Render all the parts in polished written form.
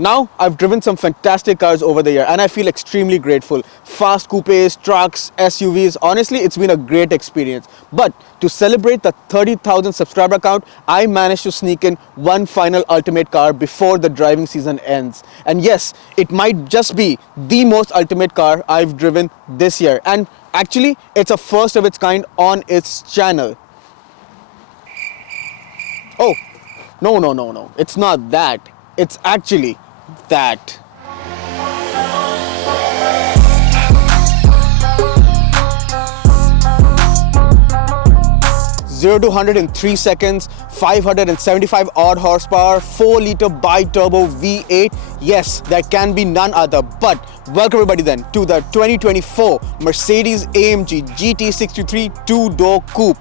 Now, I've driven some fantastic cars over the year and I feel extremely grateful. Fast coupes, trucks, SUVs, honestly, it's been a great experience. But to celebrate the 30,000 subscriber count, I managed to sneak in one final ultimate car before the driving season ends. And yes, it might just be the most ultimate car I've driven this year. And actually, it's a first of its kind on its channel. Oh, no. It's not that. It's actually that. Zero to 100 in 3 seconds, 575 odd horsepower, 4-liter bi-turbo V8. Yes, there can be none other. But welcome everybody then to the 2024 Mercedes AMG GT63 two-door coupe.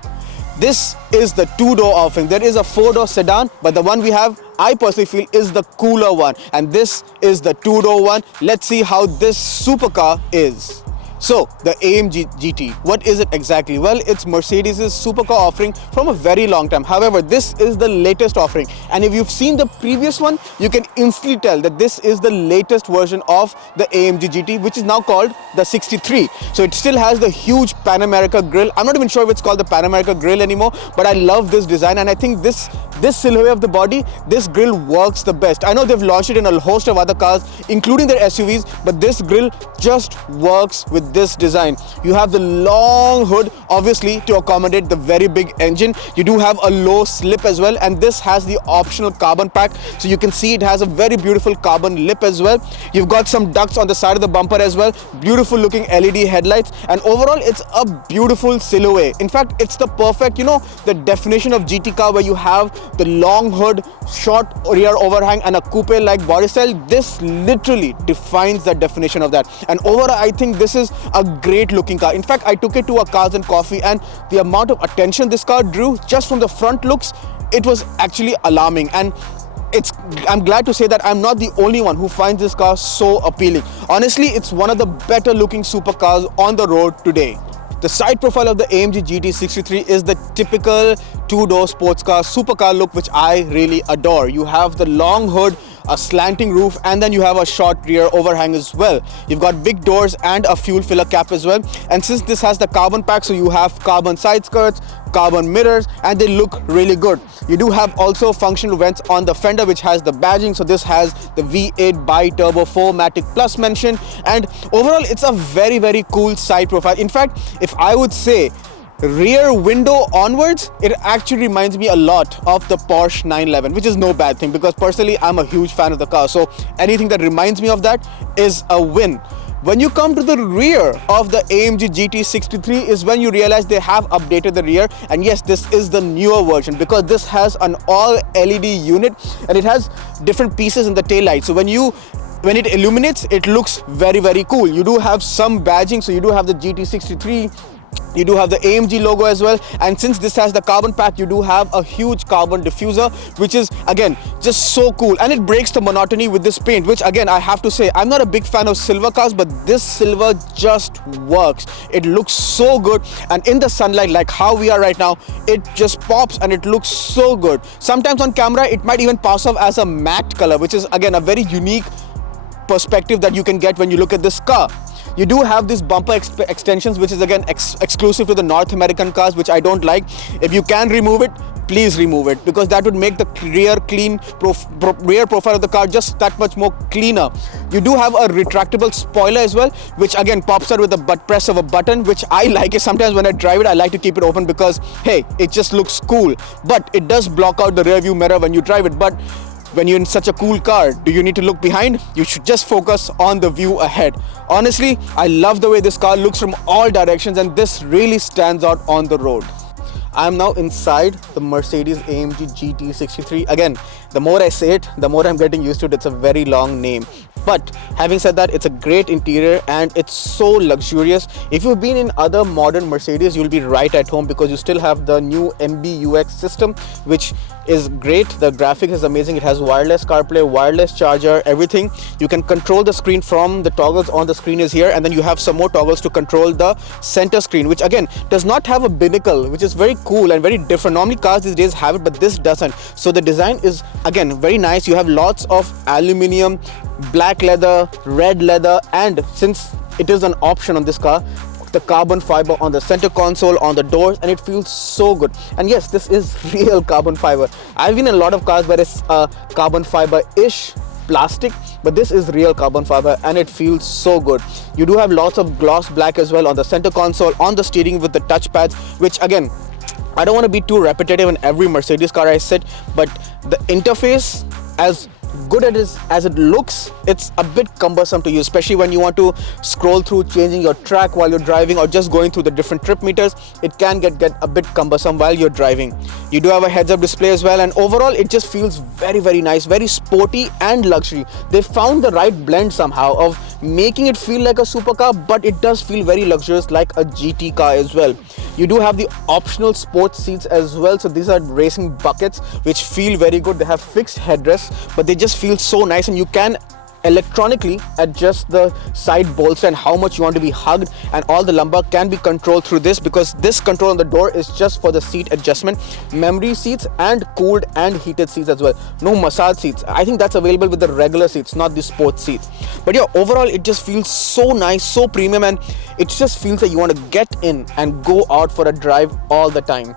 This is the two-door offering. There is a 4-door sedan, but the one we have, I personally feel, is the cooler one. And this is the two-door one. Let's see how this supercar is. So, the AMG GT, what is it exactly? Well, it's Mercedes' supercar offering from a very long time. However, this is the latest offering. And if you've seen the previous one, you can instantly tell that this is the latest version of the AMG GT, which is now called the 63. So it still has the huge Pan America grille. I'm not even sure if it's called the Pan America grille anymore, but I love this design. And I think this silhouette of the body, this grille works the best. I know they've launched it in a host of other cars, including their SUVs, but this grille just works with this design. You have the long hood, obviously, to accommodate the very big engine. You do have a low slip as well, and this has the optional carbon pack. So you can see it has a very beautiful carbon lip as well. You've got some ducts on the side of the bumper as well. Beautiful looking LED headlights, and overall it's a beautiful silhouette. In fact, it's the perfect, the definition of GT car where you have the long hood, short rear overhang, and a coupe-like body style. This literally defines the definition of that. And overall, I think this is a great looking car. In fact, I took it to a Cars and Coffee, and the amount of attention this car drew just from the front looks, it was actually alarming. And I'm glad to say that I'm not the only one who finds this car so appealing. Honestly, it's one of the better looking supercars on the road today. The side profile of the AMG GT63 is the typical two-door sports car supercar look, which I really adore. You have the long hood, a slanting roof, and then you have a short rear overhang as well. You've got big doors and a fuel filler cap as well. And since this has the carbon pack, so you have carbon side skirts, carbon mirrors, and they look really good. You do have also functional vents on the fender, which has the badging. So this has the V8 bi-turbo 4MATIC Plus mention. And overall, it's a very, very cool side profile. In fact, if I would say rear window onwards, it actually reminds me a lot of the Porsche 911, which is no bad thing because personally I'm a huge fan of the car. So anything that reminds me of that is a win. When you come to the rear of the AMG GT63 is when you realize they have updated the rear. And yes, this is the newer version because this has an all LED unit and it has different pieces in the tail light. So when it illuminates, it looks very, very cool. You do have some badging, so you do have the GT63, you do have the AMG logo as well, and since this has the carbon pack, you do have a huge carbon diffuser, which is again just so cool, and it breaks the monotony with this paint, which again I have to say I'm not a big fan of silver cars, but this silver just works. It looks so good, and in the sunlight like how we are right now, it just pops and it looks so good. Sometimes on camera it might even pass off as a matte color, which is again a very unique perspective that you can get when you look at this car. You do have these bumper extensions, which is again exclusive to the North American cars, which I don't like. If you can remove it, please remove it, because that would make the rear profile of the car just that much more cleaner. You do have a retractable spoiler as well, which again pops out with the press of a button, which I like it. Sometimes when I drive it, I like to keep it open because hey, it just looks cool. But it does block out the rear view mirror when you drive it. But when you're in such a cool car, do you need to look behind? You should just focus on the view ahead. Honestly, I love the way this car looks from all directions, and this really stands out on the road. I'm now inside the Mercedes AMG GT63. Again, the more I say it, the more I'm getting used to it. It's a very long name. But having said that, it's a great interior and it's so luxurious. If you've been in other modern Mercedes, you'll be right at home because you still have the new MBUX system, which is great. The graphics is amazing. It has wireless CarPlay, wireless charger, everything. You can control the screen from the toggles on the screen is here, and then you have some more toggles to control the center screen, which again does not have a binnacle, which is very cool and very different. Normally cars these days have it, but this doesn't. So the design is again very nice. You have lots of aluminium, black leather, red leather, and since it is an option on this car, the carbon fiber on the center console, on the doors, and it feels so good. And yes, this is real carbon fiber. I've been in a lot of cars where it's carbon fiber-ish plastic, but this is real carbon fiber and it feels so good. You do have lots of gloss black as well on the center console, on the steering with the touch pads, which again, I don't want to be too repetitive in every Mercedes car I sit, but the interface, as good as it looks, it's a bit cumbersome to use, especially when you want to scroll through changing your track while you're driving or just going through the different trip meters. It can get a bit cumbersome while you're driving. You do have a heads-up display as well, and overall it just feels very nice, very sporty and luxury. They found the right blend somehow of making it feel like a supercar, but it does feel very luxurious like a GT car as well. You do have the optional sports seats as well. So these are racing buckets which feel very good. They have fixed headrests, but they just feel so nice, and you can electronically adjust the side bolster and how much you want to be hugged, and all the lumbar can be controlled through this, because this control on the door is just for the seat adjustment. Memory seats and cooled and heated seats as well. No massage seats. I think that's available with the regular seats, not the sports seats. But yeah, overall it just feels so nice, so premium, and it just feels like you want to get in and go out for a drive all the time.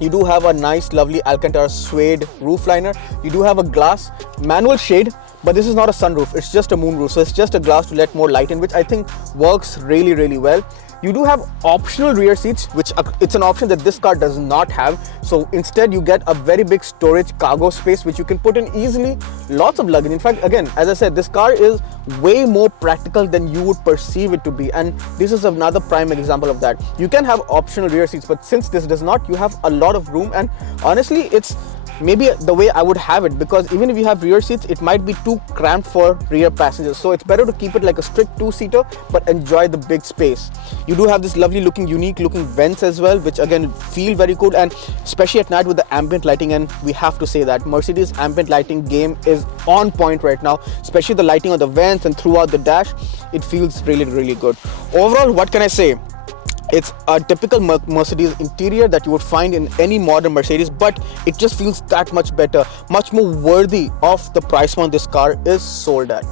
You do have a nice lovely Alcantara suede roof liner. You do have a glass manual shade, but this is not a sunroof, it's just a moonroof, so it's just a glass to let more light in, which I think works really well. You do have optional rear seats, which it's an option that this car does not have. So instead you get a very big storage cargo space which you can put in easily, lots of luggage. In fact, again, as I said, this car is way more practical than you would perceive it to be, and this is another prime example of that. You can have optional rear seats, but since this does not, you have a lot of room, and honestly it's maybe the way I would have it, because even if you have rear seats, it might be too cramped for rear passengers. So it's better to keep it like a strict two-seater but enjoy the big space. You do have this lovely looking, unique looking vents as well, which again feel very cool, and especially at night with the ambient lighting. And we have to say that Mercedes ambient lighting game is on point right now, especially the lighting on the vents and throughout the dash. It feels really good. Overall, what can I say? It's a typical Mercedes interior that you would find in any modern Mercedes, but it just feels that much better, much more worthy of the price point this car is sold at.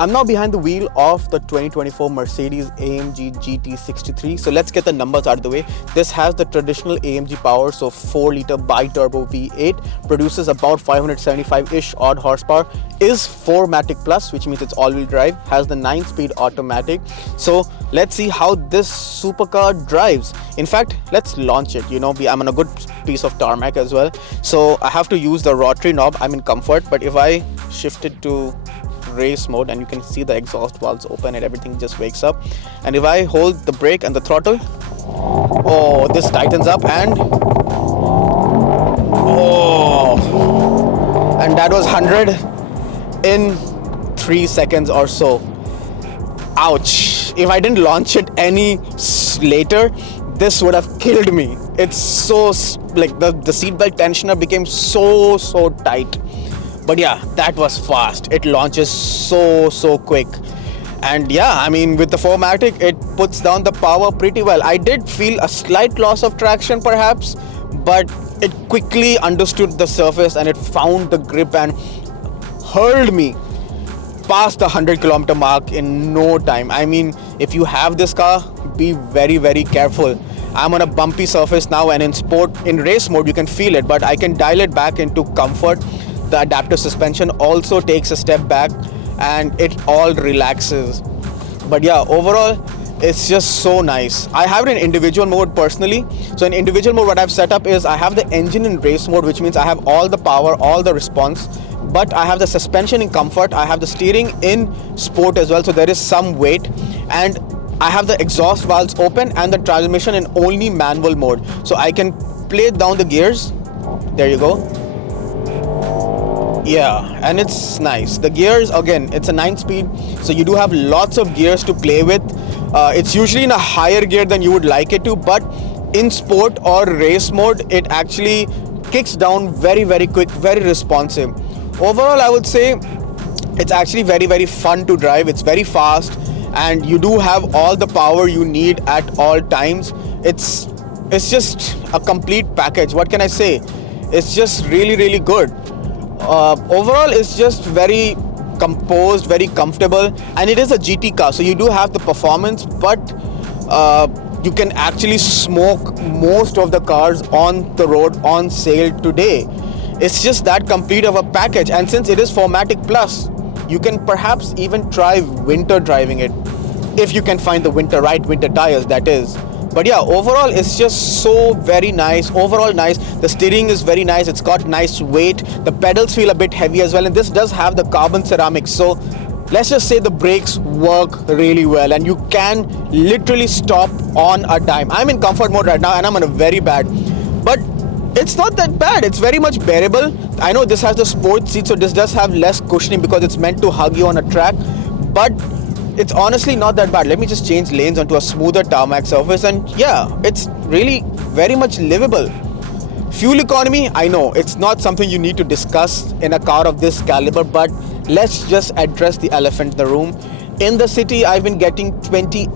I'm now behind the wheel of the 2024 Mercedes AMG GT63. So let's get the numbers out of the way. This has the traditional AMG power, so 4-liter bi-turbo V8, produces about 575-ish odd horsepower, is 4MATIC Plus, which means it's all-wheel drive, has the 9-speed automatic. So let's see how this supercar drives. In fact, let's launch it. You know, I'm on a good piece of tarmac as well, so I have to use the rotary knob. I'm in comfort, but if I shift it to race mode, and you can see the exhaust valves open and everything just wakes up, and if I hold the brake and the throttle, oh, this tightens up, and oh, and that was 100 in 3 seconds or so. Ouch. If I didn't launch it any later, this would have killed me. It's so like the seatbelt tensioner became so tight. But yeah, that was fast. It launches so quick. And yeah, I mean, with the 4MATIC, it puts down the power pretty well. I did feel a slight loss of traction perhaps, but it quickly understood the surface and it found the grip and hurled me past the 100-kilometer mark in no time. I mean, if you have this car, be very careful. I'm on a bumpy surface now, and in race mode you can feel it, but I can dial it back into comfort. The adaptive suspension also takes a step back and it all relaxes. But yeah, overall it's just so nice. I have it in individual mode personally. So in individual mode, what I've set up is I have the engine in race mode, which means I have all the power, all the response, but I have the suspension in comfort, I have the steering in sport as well, so there is some weight, and I have the exhaust valves open and the transmission in only manual mode, so I can play down the gears. There you go. Yeah, and it's nice. The gears, again, it's a 9-speed, so you do have lots of gears to play with. It's usually in a higher gear than you would like it to, but in sport or race mode, it actually kicks down very quick, very responsive. Overall, I would say it's actually very fun to drive. It's very fast, and you do have all the power you need at all times. It's it's just a complete package. What can I say? It's just really good. Overall, it's just very composed, very comfortable, and it is a GT car, so you do have the performance, but you can actually smoke most of the cars on the road on sale today. It's just that complete of a package, and since it is 4MATIC Plus, you can perhaps even try winter driving it, if you can find the winter tires, that is. But yeah, overall it's just so very nice. Overall nice. The steering is very nice. It's got nice weight. The pedals feel a bit heavy as well, and this does have the carbon ceramics, so let's just say the brakes work really well, and you can literally stop on a dime. I'm in comfort mode right now and I'm on a very bad, but it's not that bad. It's very much bearable. I know this has the sports seat, so this does have less cushioning because it's meant to hug you on a track, but it's honestly not that bad. Let me just change lanes onto a smoother tarmac surface, and yeah, it's really very much livable. Fuel economy, I know it's not something you need to discuss in a car of this caliber, but let's just address the elephant in the room. In the city, I've been getting 30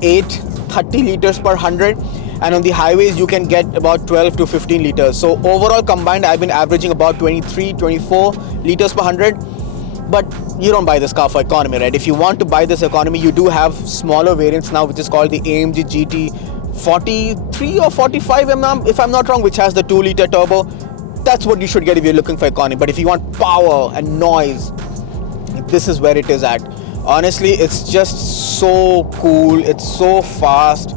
liters per 100, and on the highways you can get about 12 to 15 liters. So overall combined, I've been averaging about 24 liters per 100. But you don't buy this car for economy, right? If you want to buy this economy, you do have smaller variants now, which is called the AMG GT43 or 45 if I'm not wrong, which has the 2-liter turbo. That's what you should get if you're looking for economy. But if you want power and noise, this is where it is at. Honestly, it's just so cool. It's so fast.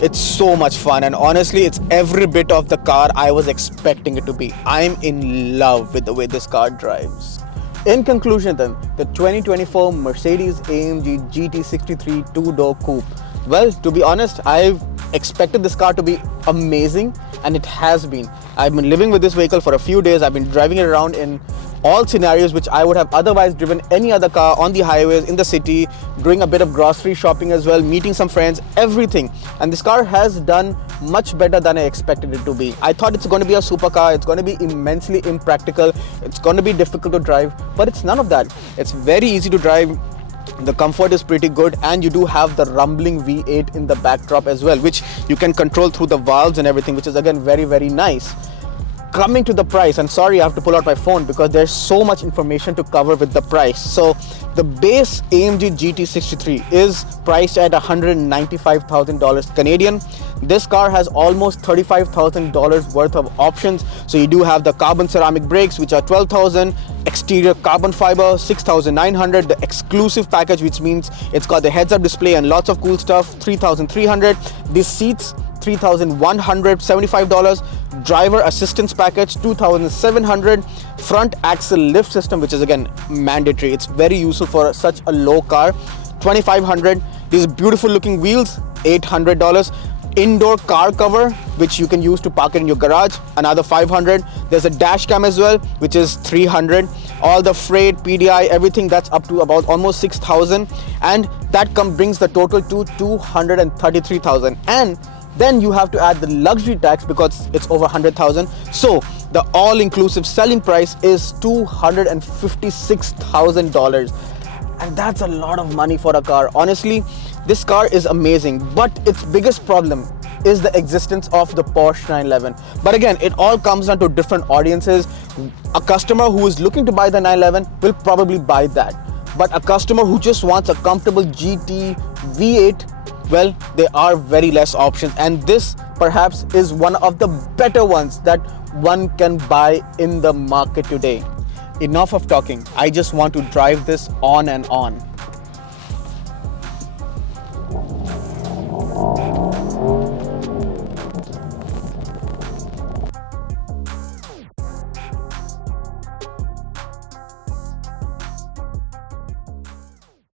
It's so much fun, and honestly, it's every bit of the car I was expecting it to be. I'm in love with the way this car drives. In conclusion then, the 2024 Mercedes AMG GT63 two-door coupe. Well, to be honest, I've expected this car to be amazing, and it has been. I've been living with this vehicle for a few days. I've been driving it around in all scenarios which I would have otherwise driven any other car on the highways, in the city, doing a bit of grocery shopping as well, meeting some friends, everything. And this car has done much better than I expected it to be. I thought it's going to be a supercar, it's going to be immensely impractical, it's going to be difficult to drive, but it's none of that. It's very easy to drive. The comfort is pretty good, and you do have the rumbling V8 in the backdrop as well, which you can control through the valves and everything, which is again very nice. Coming to the price, and sorry, I have to pull out my phone because there's so much information to cover with the price. So the base AMG GT63 is priced at $195,000 Canadian. This car has almost $35,000 worth of options. So you do have the carbon ceramic brakes, which are $12,000, exterior carbon fiber $6,900, the exclusive package, which means it's got the heads-up display and lots of cool stuff, $3,300. These seats, $3,175. Driver assistance package, $2,700. Front axle lift system, which is again mandatory. It's very useful for such a low car, $2,500. These beautiful looking wheels, $800. Indoor car cover, which you can use to park it in your garage, another $500. There's a dash cam as well, which is $300. All the freight, PDI, everything, that's up to about almost $6,000, and that brings the total to $233,000. And then you have to add the luxury tax because it's over $100,000. So the all-inclusive selling price is $256,000, and that's a lot of money for a car. Honestly, this car is amazing, but its biggest problem is the existence of the Porsche 911. But again, it all comes down to different audiences. A customer who is looking to buy the 911 will probably buy that, but a customer who just wants a comfortable GT V8, well, there are very less options, and this perhaps is one of the better ones that one can buy in the market today. Enough of talking. I just want to drive this on and on.